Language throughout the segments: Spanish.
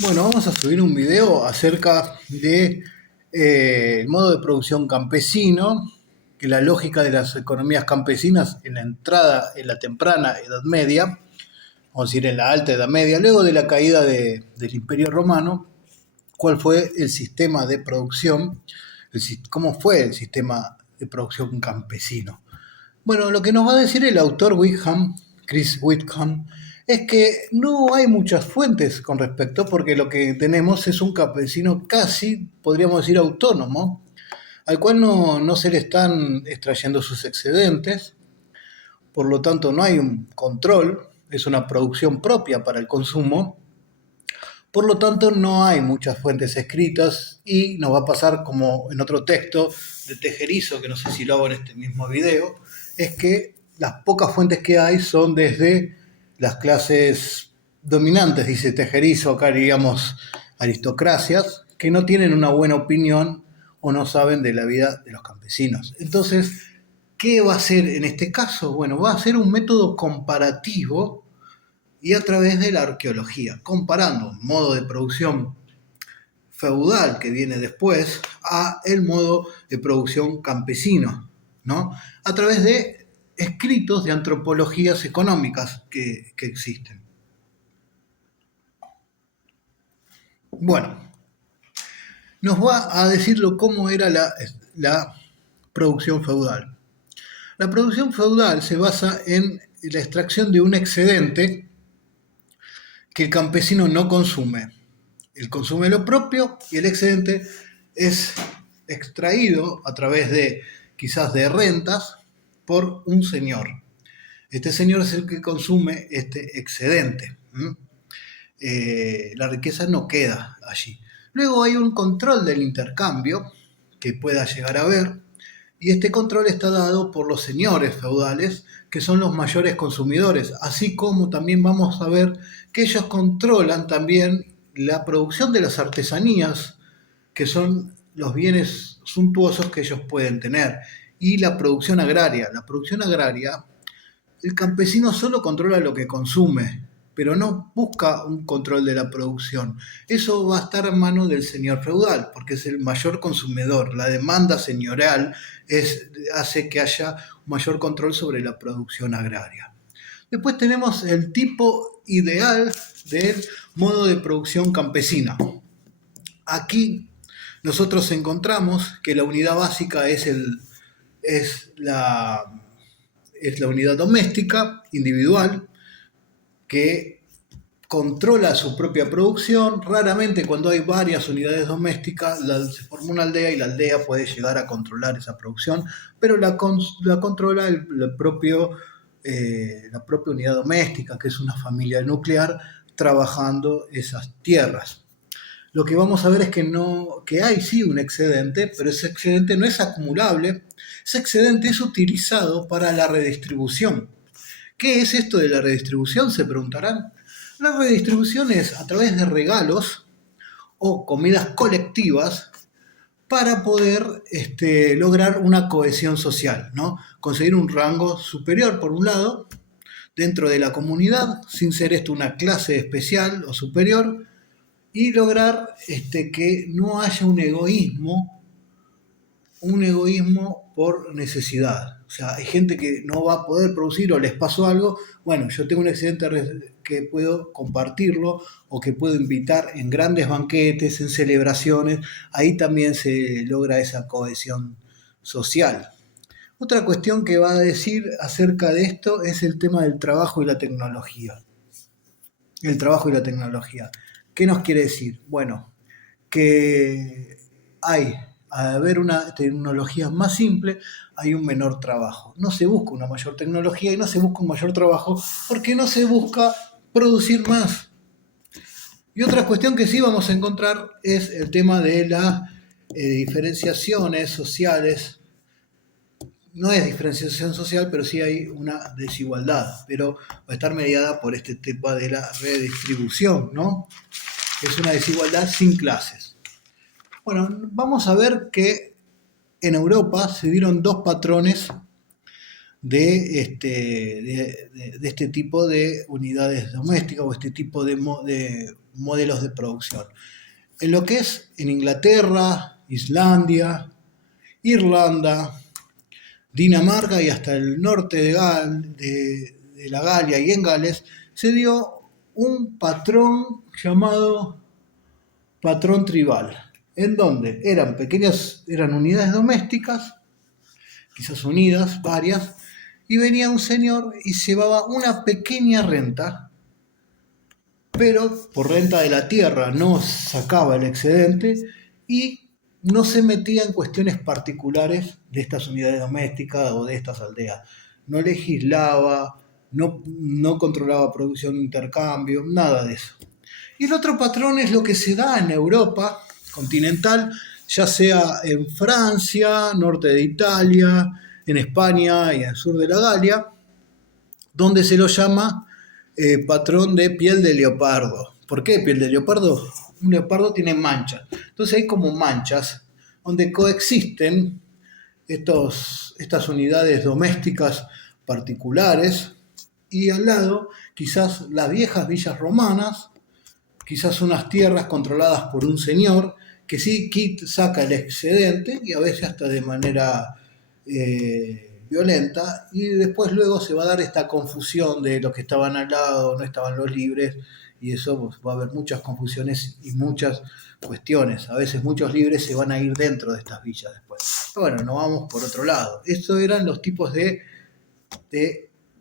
Bueno, vamos a subir un video acerca de el modo de producción campesino, que la lógica de las economías campesinas en la entrada, en la temprana Edad Media, vamos a decir en la alta Edad Media, luego de la caída del Imperio Romano, cuál fue el sistema de producción, cómo fue el sistema de producción campesino. Bueno, lo que nos va a decir el autor Whigham, Chris Whigham, es que no hay muchas fuentes con respecto, porque lo que tenemos es un campesino casi, podríamos decir, autónomo, al cual no se le están extrayendo sus excedentes, por lo tanto no hay un control, es una producción propia para el consumo, por lo tanto no hay muchas fuentes escritas y nos va a pasar como en otro texto de Tejerizo, que no sé si lo hago en este mismo video, es que las pocas fuentes que hay son desde las clases dominantes, dice Tejerizo, acá diríamos aristocracias, que no tienen una buena opinión o no saben de la vida de los campesinos. Entonces, ¿qué va a hacer en este caso? Bueno, va a ser un método comparativo y a través de la arqueología, comparando un modo de producción feudal que viene después a el modo de producción campesino, ¿no? A través de escritos de antropologías económicas que existen. Bueno, nos va a decirlo cómo era la producción feudal. La producción feudal se basa en la extracción de un excedente que el campesino no consume. Él consume lo propio y el excedente es extraído a través de quizás de rentas por un señor. Este señor es el que consume este excedente. La riqueza no queda allí. Luego hay un control del intercambio que pueda llegar a haber, y este control está dado por los señores feudales, que son los mayores consumidores, así como también vamos a ver que ellos controlan también la producción de las artesanías, que son los bienes suntuosos que ellos pueden tener, y la producción agraria. La producción agraria, el campesino solo controla lo que consume, pero no busca un control de la producción. Eso va a estar en manos del señor feudal, porque es el mayor consumidor. La demanda señorial hace que haya un mayor control sobre la producción agraria. Después tenemos el tipo ideal del modo de producción campesina. Aquí nosotros encontramos que la unidad básica es la, es la unidad doméstica, individual, que controla su propia producción. Raramente cuando hay varias unidades domésticas se forma una aldea y la aldea puede llegar a controlar esa producción, pero la controla la propia unidad doméstica, que es una familia nuclear trabajando esas tierras. Lo que vamos a ver es que hay sí un excedente, pero ese excedente no es acumulable, ese excedente es utilizado para la redistribución. ¿Qué es esto de la redistribución? Se preguntarán. La redistribución es a través de regalos o comidas colectivas para poder lograr una cohesión social, ¿no? Conseguir un rango superior, por un lado, dentro de la comunidad, sin ser esto una clase especial o superior, y lograr que no haya un egoísmo por necesidad. O sea, hay gente que no va a poder producir o les pasó algo, bueno, yo tengo un excedente que puedo compartirlo o que puedo invitar en grandes banquetes, en celebraciones, ahí también se logra esa cohesión social. Otra cuestión que va a decir acerca de esto es el tema del trabajo y la tecnología. El trabajo y la tecnología. ¿Qué nos quiere decir? Bueno, que al haber una tecnología más simple, hay un menor trabajo. No se busca una mayor tecnología y no se busca un mayor trabajo porque no se busca producir más. Y otra cuestión que sí vamos a encontrar es el tema de las diferenciaciones sociales. No es diferenciación social, pero sí hay una desigualdad, pero va a estar mediada por este tema de la redistribución, ¿no? Es una desigualdad sin clases. Bueno, vamos a ver que en Europa se dieron dos patrones de este tipo de unidades domésticas o este tipo de modelos de producción. En lo que es en Inglaterra, Islandia, Irlanda, Dinamarca y hasta el norte de la Galia y en Gales, se dio un patrón llamado patrón tribal, en donde eran unidades domésticas, quizás unidas, varias, y venía un señor y llevaba una pequeña renta, pero por renta de la tierra no sacaba el excedente y no se metía en cuestiones particulares de estas unidades domésticas o de estas aldeas. No legislaba, no controlaba producción e intercambio, nada de eso. Y el otro patrón es lo que se da en Europa continental, ya sea en Francia, norte de Italia, en España y en el sur de la Galia, donde se lo llama patrón de piel de leopardo. ¿Por qué piel de leopardo? Un leopardo tiene manchas. Entonces hay como manchas donde coexisten estas unidades domésticas particulares y al lado quizás las viejas villas romanas, quizás unas tierras controladas por un señor que sí saca el excedente y a veces hasta de manera violenta, y después luego se va a dar esta confusión de los que estaban al lado, no estaban los libres, y eso pues, va a haber muchas confusiones y muchas cuestiones. A veces muchos libres se van a ir dentro de estas villas después. Pero bueno, no vamos por otro lado. Estos eran los tipos de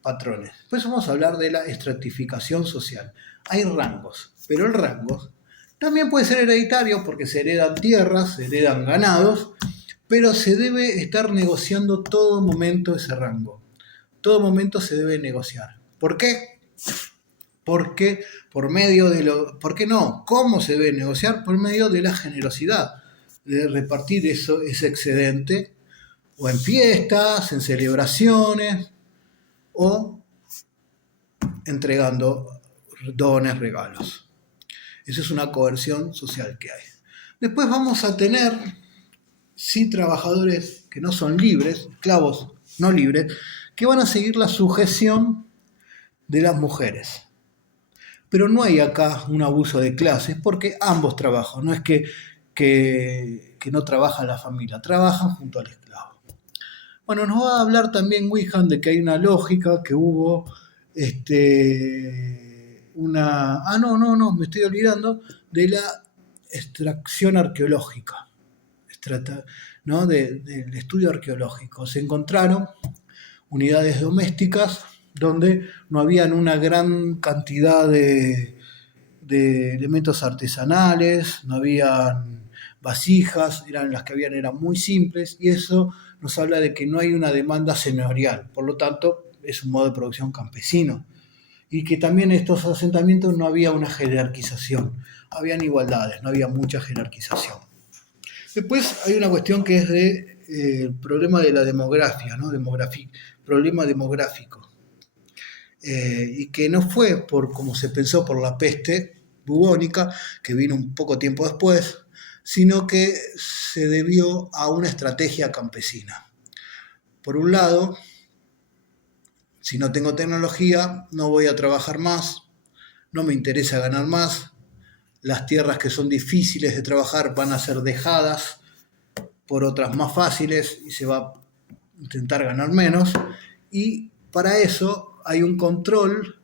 patrones. Después vamos a hablar de la estratificación social. Hay rangos, pero el rango también puede ser hereditario porque se heredan tierras, se heredan ganados, pero se debe estar negociando todo momento ese rango. Todo momento se debe negociar. ¿Por qué? Porque por medio de lo... ¿Por qué no? ¿Cómo se debe negociar? Por medio de la generosidad, de repartir ese excedente, o en fiestas, en celebraciones, o entregando dones, regalos. Esa es una coerción social que hay. Después vamos a tener, sí, trabajadores que no son libres, esclavos no libres, que van a seguir la sujeción de las mujeres. Pero no hay acá un abuso de clases porque ambos trabajan, no es que no trabaja la familia, trabajan junto al esclavo. Bueno, nos va a hablar también Wickham de que hay una lógica, que hubo me estoy olvidando de la extracción arqueológica, ¿no? Del estudio arqueológico. Se encontraron unidades domésticas donde no habían una gran cantidad de elementos artesanales, no habían vasijas, las que habían eran muy simples, y eso nos habla de que no hay una demanda señorial, por lo tanto es un modo de producción campesino, y que también en estos asentamientos no había una jerarquización, habían igualdades, no había mucha jerarquización. Después hay una cuestión que es el problema de la demografía, ¿no? Problema demográfico. Y que no fue como se pensó por la peste bubónica, que vino un poco tiempo después, sino que se debió a una estrategia campesina. Por un lado, si no tengo tecnología, no voy a trabajar más, no me interesa ganar más, las tierras que son difíciles de trabajar van a ser dejadas por otras más fáciles y se va a intentar ganar menos, y para eso hay un control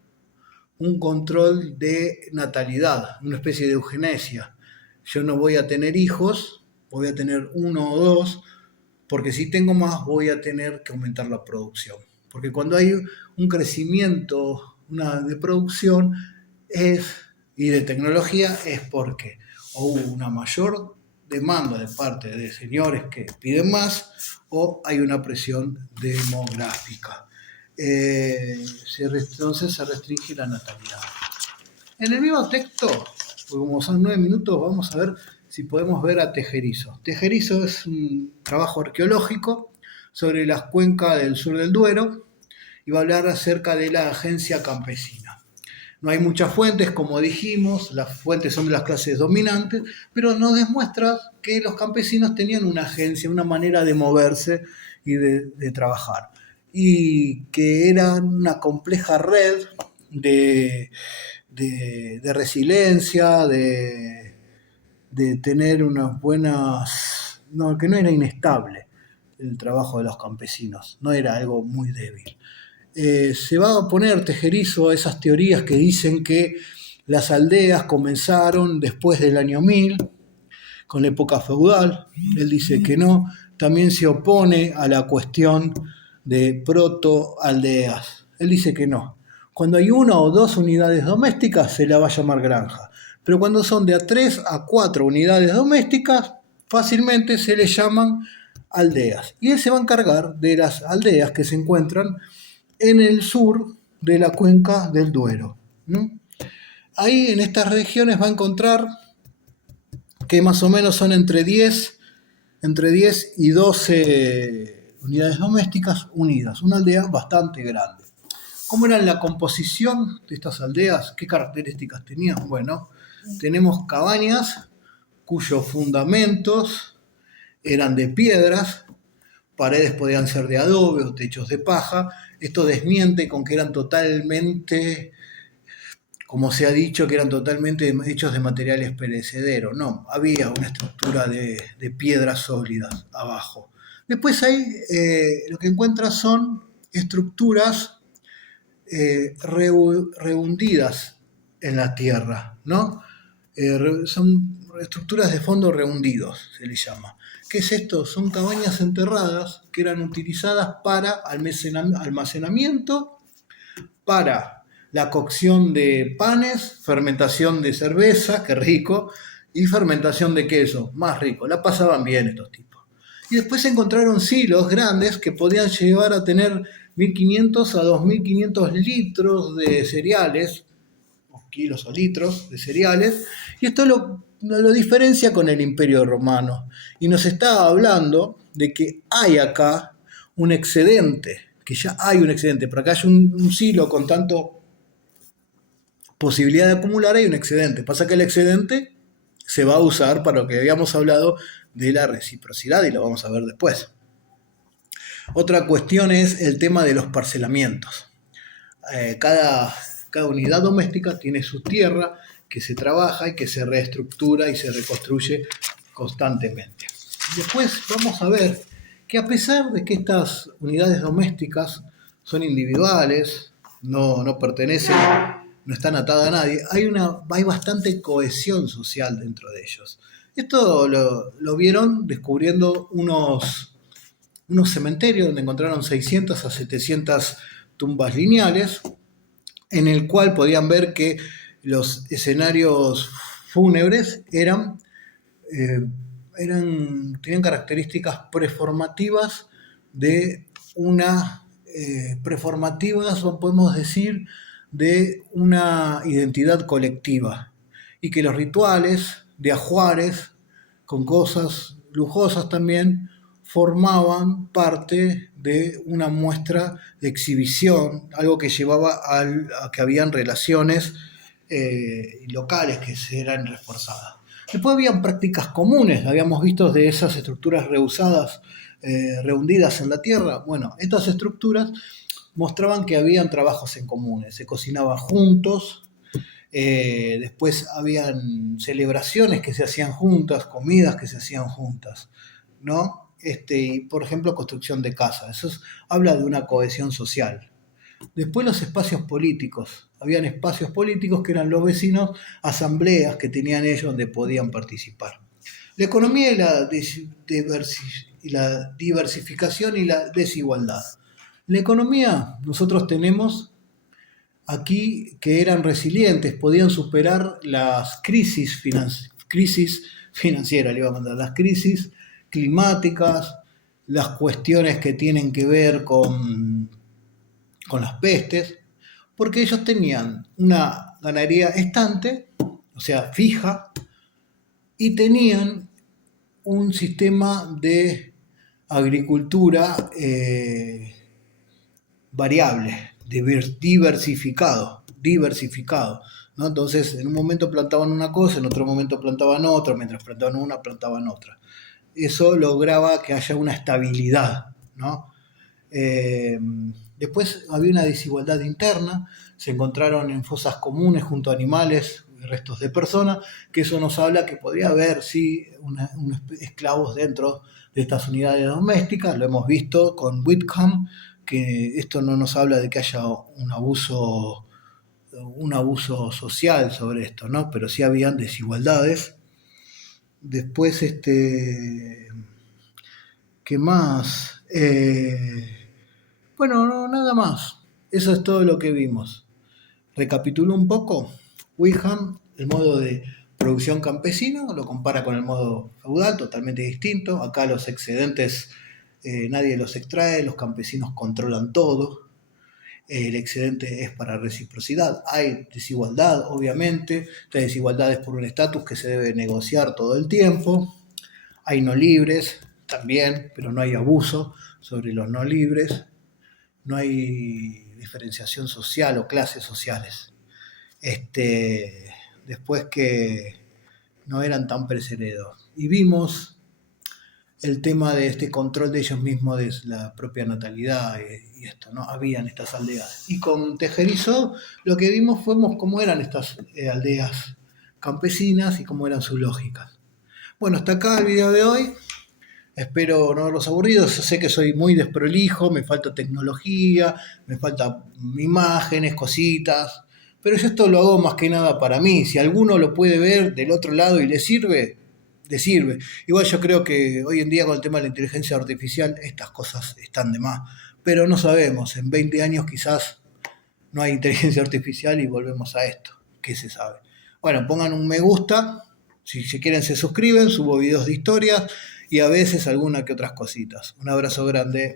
de natalidad, una especie de eugenesia. Yo no voy a tener hijos, voy a tener uno o dos, porque si tengo más voy a tener que aumentar la producción. Porque cuando hay un crecimiento de producción y de tecnología es porque o hubo una mayor demanda de parte de señores que piden más o hay una presión demográfica. Entonces se restringe la natalidad. En el mismo texto, como son 9 minutos, vamos a ver si podemos ver a Tejerizo. Tejerizo es un trabajo arqueológico sobre las cuencas del sur del Duero y va a hablar acerca de la agencia campesina. No hay muchas fuentes, como dijimos, las fuentes son de las clases dominantes, pero nos demuestra que los campesinos tenían una agencia, una manera de moverse y de trabajar, y que eran una compleja red de de resiliencia, de tener unas buenas... No, que no era inestable el trabajo de los campesinos, no era algo muy débil. Se va a poner tejerizo a esas teorías que dicen que las aldeas comenzaron después del año 1000, con la época feudal. Él dice que no. También se opone a la cuestión de protoaldeas. Él dice que no. Cuando hay una o dos unidades domésticas se la va a llamar granja. Pero cuando son de a 3 a 4 unidades domésticas, fácilmente se le llaman aldeas. Y él se va a encargar de las aldeas que se encuentran en el sur de la cuenca del Duero. Ahí en estas regiones va a encontrar que más o menos son entre 10 y 12 unidades domésticas unidas, una aldea bastante grande. ¿Cómo era la composición de estas aldeas? ¿Qué características tenían? Bueno, tenemos cabañas cuyos fundamentos eran de piedras, paredes podían ser de adobe o techos de paja. Esto desmiente con que eran totalmente, como se ha dicho, que eran totalmente hechos de materiales perecederos. No, había una estructura de piedras sólidas abajo. Después ahí lo que encuentras son estructuras rehundidas en la tierra, ¿no? Son estructuras de fondo rehundidos, se les llama. ¿Qué es esto? Son cabañas enterradas que eran utilizadas para almacenamiento, para la cocción de panes, fermentación de cerveza, qué rico, y fermentación de queso, más rico. La pasaban bien estos tipos. Y después se encontraron silos grandes que podían llevar a tener 1.500 a 2.500 litros de cereales, o kilos o litros de cereales, y esto lo diferencia con el Imperio Romano. Y nos está hablando de que hay acá un excedente, que ya hay un excedente. Para que haya un silo con tanto posibilidad de acumular, hay un excedente. Pasa que el excedente se va a usar para lo que habíamos hablado de la reciprocidad y lo vamos a ver después. Otra cuestión es el tema de los parcelamientos. Cada unidad doméstica tiene su tierra que se trabaja y que se reestructura y se reconstruye constantemente. Después vamos a ver que a pesar de que estas unidades domésticas son individuales, no pertenecen, no están atadas a nadie, hay bastante cohesión social dentro de ellos. Esto lo vieron descubriendo unos cementerios donde encontraron 600 a 700 tumbas lineales, en el cual podían ver que los escenarios fúnebres tenían características preformativas podemos decir, de una identidad colectiva, y que los rituales de ajuares con cosas lujosas también formaban parte de una muestra de exhibición, algo que llevaba a que habían relaciones locales que se eran reforzadas. Después habían prácticas comunes, habíamos visto de esas estructuras reusadas, rehundidas en la tierra. Bueno, estas estructuras mostraban que habían trabajos en comunes, se cocinaban juntos, después habían celebraciones que se hacían juntas, comidas que se hacían juntas, ¿no? Por ejemplo, construcción de casas. Habla de una cohesión social. Después los espacios políticos. Habían espacios políticos que eran los vecinos, asambleas que tenían ellos donde podían participar. La economía y la diversificación y la desigualdad. En la economía nosotros tenemos aquí que eran resilientes, podían superar las crisis financieras, le iba a mandar, las crisis climáticas, las cuestiones que tienen que ver con las pestes, porque ellos tenían una ganadería estante, o sea, fija, y tenían un sistema de agricultura variable, diversificado, ¿no? Entonces, en un momento plantaban una cosa, en otro momento plantaban otra, mientras plantaban una, plantaban otra. Eso lograba que haya una estabilidad, ¿no? Después había una desigualdad interna, se encontraron en fosas comunes junto a animales y restos de personas, que eso nos habla que podría haber, sí, unos esclavos dentro de estas unidades domésticas. Lo hemos visto con Whitcomb, que esto no nos habla de que haya un abuso social sobre esto, ¿no? Pero sí habían desigualdades. Después, ¿qué más? Bueno, no, nada más. Eso es todo lo que vimos. Recapitulo un poco. Wickham, el modo de producción campesino, lo compara con el modo feudal, totalmente distinto. Acá los excedentes nadie los extrae, los campesinos controlan todo. El excedente es para reciprocidad. Hay desigualdad, obviamente. Hay desigualdades por un estatus que se debe negociar todo el tiempo. Hay no libres también, pero no hay abuso sobre los no libres. No hay diferenciación social o clases sociales. Después que no eran tan preseredos. Y vimos el tema de este control de ellos mismos de la propia natalidad y esto, ¿no? Habían estas aldeas. Y con Tejerizo lo que vimos fue cómo eran estas aldeas campesinas y cómo eran sus lógicas. Bueno, hasta acá el video de hoy. Espero no haberlos aburrido. Yo sé que soy muy desprolijo, me falta tecnología, me falta imágenes, cositas. Pero yo esto lo hago más que nada para mí. Si alguno lo puede ver del otro lado y le sirve, le sirve. Igual yo creo que hoy en día con el tema de la inteligencia artificial estas cosas están de más. Pero no sabemos, en 20 años quizás no hay inteligencia artificial y volvemos a esto. ¿Qué se sabe? Bueno, pongan un me gusta. Si quieren se suscriben, subo videos de historias y a veces alguna que otras cositas. Un abrazo grande.